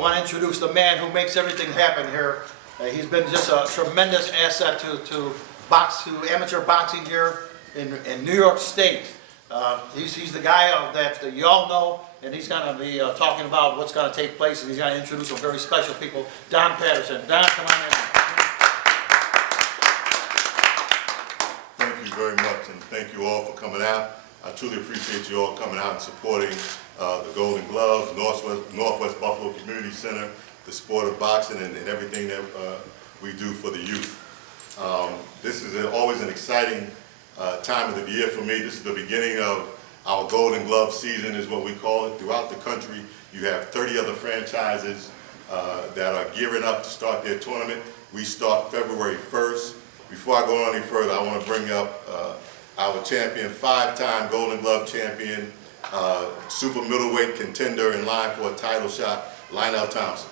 want to introduce the man who makes everything happen here. He's been just a tremendous asset to amateur boxing here in New York State. He's the guy that you all know, and he's going to be talking about what's going to take place, and he's going to introduce some very special people. Don Patterson. Don, come on in. Thank you very much, and thank you all for coming out. I truly appreciate you all coming out and supporting the Golden Gloves, Northwest Buffalo Community Center, the sport of boxing, and everything that we do for the youth. This is always an exciting time of the year for me. This is the beginning of our Golden Glove season, is what we call it. Throughout the country, you have 30 other franchises that are gearing up to start their tournament. We start February 1st. Before I go any further, I want to bring up our champion, 5-time Golden Glove champion, super middleweight contender in line for a title shot, Lionel Thompson.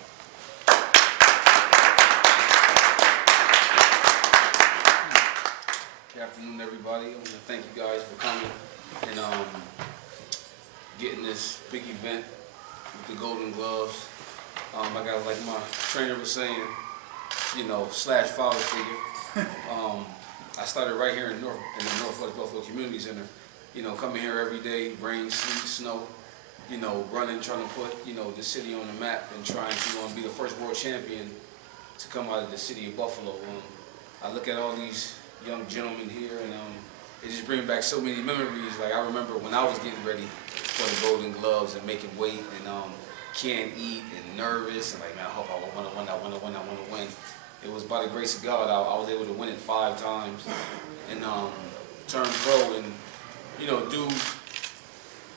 Good afternoon, everybody. I want to thank you guys for coming and getting this big event with the Golden Gloves. Like my trainer was saying, slash father figure. I started right here in the Northwest Buffalo Community Center. Coming here every day, rain, sleet, snow. Running, trying to put the city on the map and trying to be the first world champion to come out of the city of Buffalo. I look at all these young gentlemen here, and it just brings back so many memories. Like, I remember when I was getting ready for the Golden Gloves and making weight, and can't eat and nervous, and like, man, I hope I want to win. It was by the grace of God I was able to win it 5 times, and turn pro, and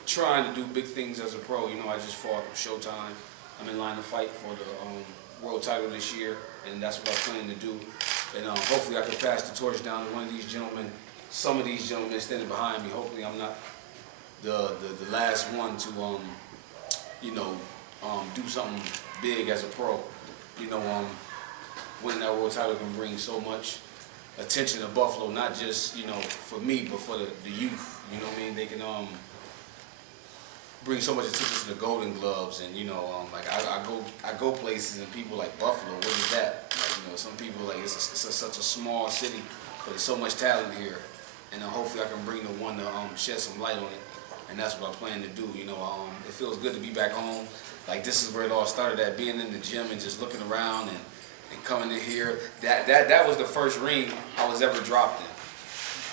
trying to do big things as a pro. I just fought Showtime. I'm in line to fight for the world title this year, and that's what I plan to do. And hopefully I can pass the torch down to one of these gentlemen, some of these gentlemen standing behind me. Hopefully I'm not the last one to do something big as a pro. Winning that world title can bring so much attention to Buffalo, not just for me, but for the youth. They can bring so much attention to the Golden Gloves, and like I go places and people like, Buffalo, what is that? Like, some people like it's such a small city, but there's so much talent here, and hopefully I can bring the one to shed some light on it, and that's what I plan to do. It feels good to be back home. Like, this is where it all started, at being in the gym and just looking around and coming in here. That was the first ring I was ever dropped in.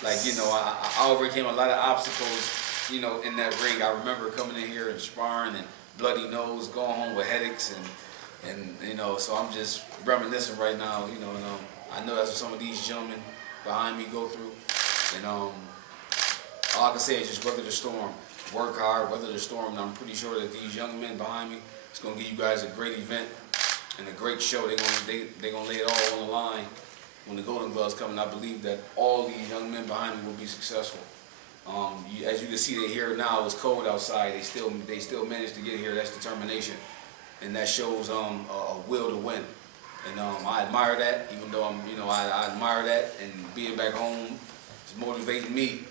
Like, I overcame a lot of obstacles, in that ring. I remember coming in here and sparring and bloody nose, going home with headaches, and so I'm just reminiscing right now, and I know that's what some of these gentlemen behind me go through, and all I can say is just weather the storm, work hard, weather the storm, and I'm pretty sure that these young men behind me is going to give you guys a great event and a great show. They're gonna lay it all on the line when the Golden Gloves come, and I believe that all these young men behind me will be successful. As you can see, they here now. It's cold outside. They still managed to get here. That's determination, and that shows a will to win. And I admire that. Even though I admire that, and being back home is motivating me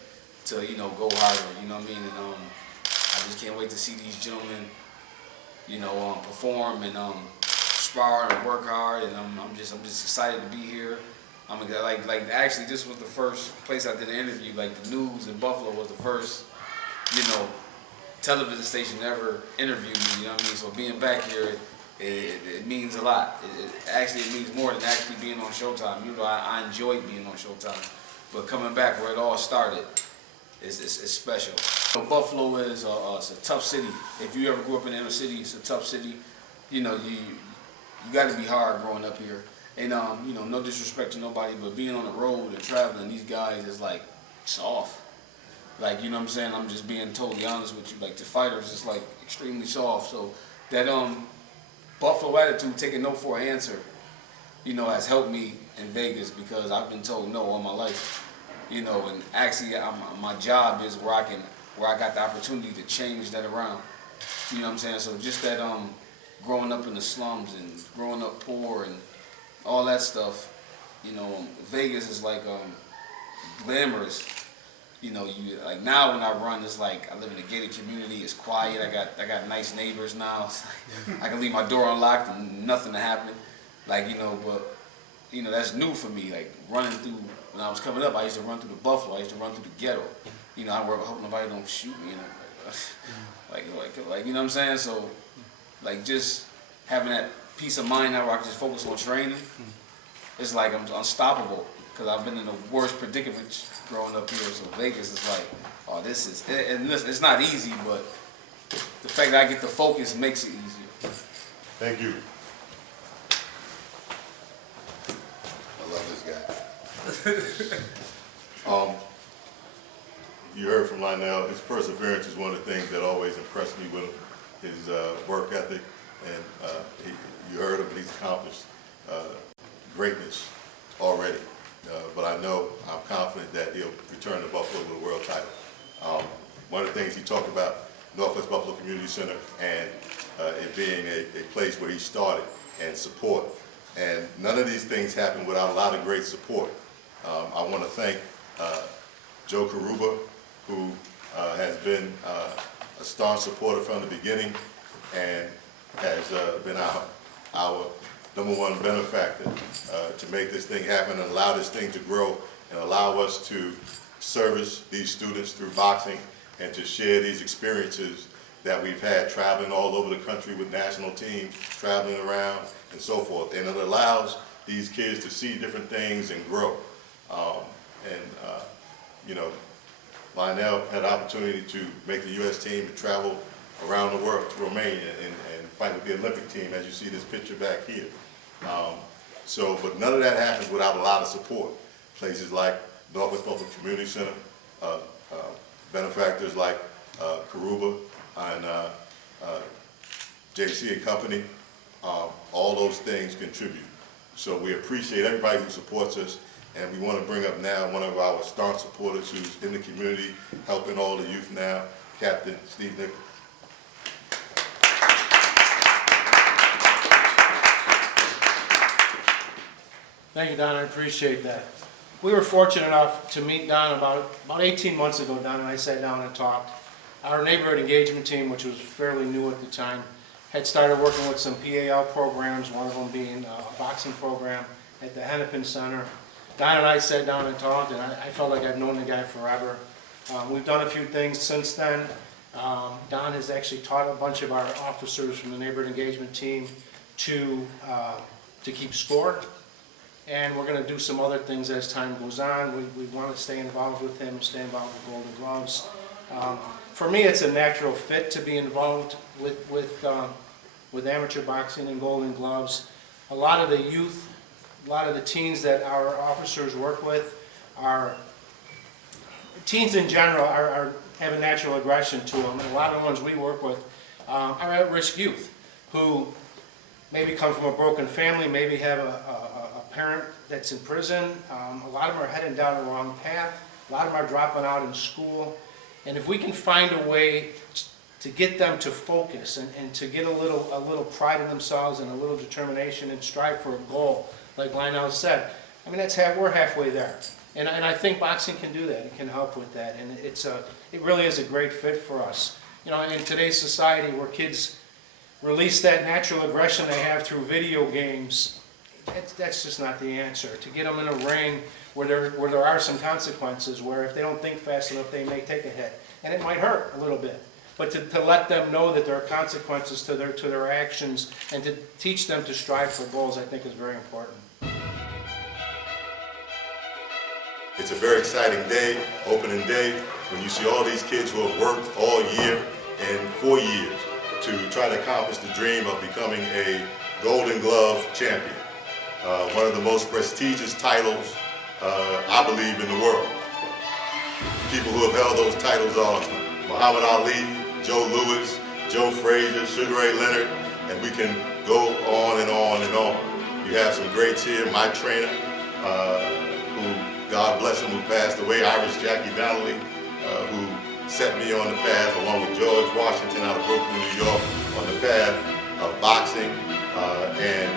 to go harder. You know what I mean? And I just can't wait to see these gentlemen perform and spar and work hard. And I'm just excited to be here. Actually, this was the first place I did an interview. Like, the news in Buffalo was the first, television station ever interviewed me. You know what I mean? So being back here, it means a lot. It means more than actually being on Showtime. I enjoyed being on Showtime, but coming back where it all started is special. Buffalo is it's a tough city. If you ever grew up in the inner city, it's a tough city. You got to be hard growing up here. And no disrespect to nobody, but being on the road and traveling, these guys is like soft. Like, you know what I'm saying? I'm just being totally honest with you. Like, the fighters is like extremely soft. So that Buffalo attitude, taking no for an answer, has helped me in Vegas, because I've been told no all my life. And actually my job is where I got the opportunity to change that around. You know what I'm saying? So just that growing up in the slums and growing up poor and all that stuff, Vegas is like glamorous. you know, you like now when I run, it's like I live in a gated community. It's quiet. I got nice neighbors now. It's like, I can leave my door unlocked and nothing to happen. Like, you know, but you know, that's new for me. Like running through when I was coming up, I used to run through the Buffalo. I used to run through the ghetto. You know, I hope nobody don't shoot me. You know, like you know what I'm saying? So, like just having that peace of mind now where I can just focus on training. It's like I'm unstoppable because I've been in the worst predicaments growing up here. So Vegas is like, oh, this is, and listen, it's not easy, but the fact that I get the focus makes it easier. Thank you. I love this guy. You heard from Lionel, his perseverance is one of the things that always impressed me with him, his work ethic, and you heard him, and he's accomplished greatness already. But I'm confident that he'll return to Buffalo with a world title. One of the things he talked about, Northwest Buffalo Community Center, and it being a place where he started, and support. And none of these things happen without a lot of great support. I want to thank Joe Karuba, who has been a staunch supporter from the beginning and has been our #1 benefactor to make this thing happen and allow this thing to grow and allow us to service these students through boxing and to share these experiences that we've had traveling all over the country with national teams, traveling around and so forth. And it allows these kids to see different things and grow. You know, Lionel had the opportunity to make the U.S. team and travel around the world to Romania and fight with the Olympic team, as you see this picture back here. But none of that happens without a lot of support. Places like Northwest Buffalo Community Center, benefactors like Karuba and JC and Company, all those things contribute. So we appreciate everybody who supports us, and we want to bring up now one of our staunch supporters who's in the community, helping all the youth now, Captain Steve Nichols. Thank you, Don. I appreciate that. We were fortunate enough to meet Don about 18 months ago. Don and I sat down and talked. Our neighborhood engagement team, which was fairly new at the time, had started working with some PAL programs, one of them being a boxing program at the Hennepin Center. Don and I sat down and talked, and I felt like I've known the guy forever. We've done a few things since then. Don has actually taught a bunch of our officers from the neighborhood engagement team to keep score. And we're going to do some other things as time goes on. We want to stay involved with him, stay involved with Golden Gloves. For me, it's a natural fit to be involved with amateur boxing and Golden Gloves. A lot of the youth, a lot of the teens that our officers work with are, teens in general have a natural aggression to them. And a lot of the ones we work with are at-risk youth who maybe come from a broken family, maybe have a parent that's in prison. A lot of them are heading down the wrong path. A lot of them are dropping out in school. And if we can find a way to get them to focus and to get a little pride in themselves and a little determination and strive for a goal, like Lionel said, I mean, we're halfway there. And I think boxing can do that. It can help with that. And it really is a great fit for us. You know, in today's society where kids release that natural aggression they have through video games, that's just not the answer. To get them in a ring where there are some consequences, where if they don't think fast enough, they may take a hit, and it might hurt a little bit. But to let them know that there are consequences to their actions, and to teach them to strive for goals, I think is very important. It's a very exciting day, opening day, when you see all these kids who have worked all year and 4 years to try to accomplish the dream of becoming a Golden Glove champion. One of the most prestigious titles, I believe, in the world. People who have held those titles are Muhammad Ali, Joe Louis, Joe Frazier, Sugar Ray Leonard, and we can go on and on and on. You have some greats here. My trainer, who, God bless him, who passed away, Irish Jackie Donnelly, who set me on the path, along with George Washington out of Brooklyn, New York, on the path of boxing, and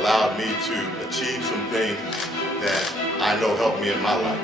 allowed me to achieve some things that I know helped me in my life.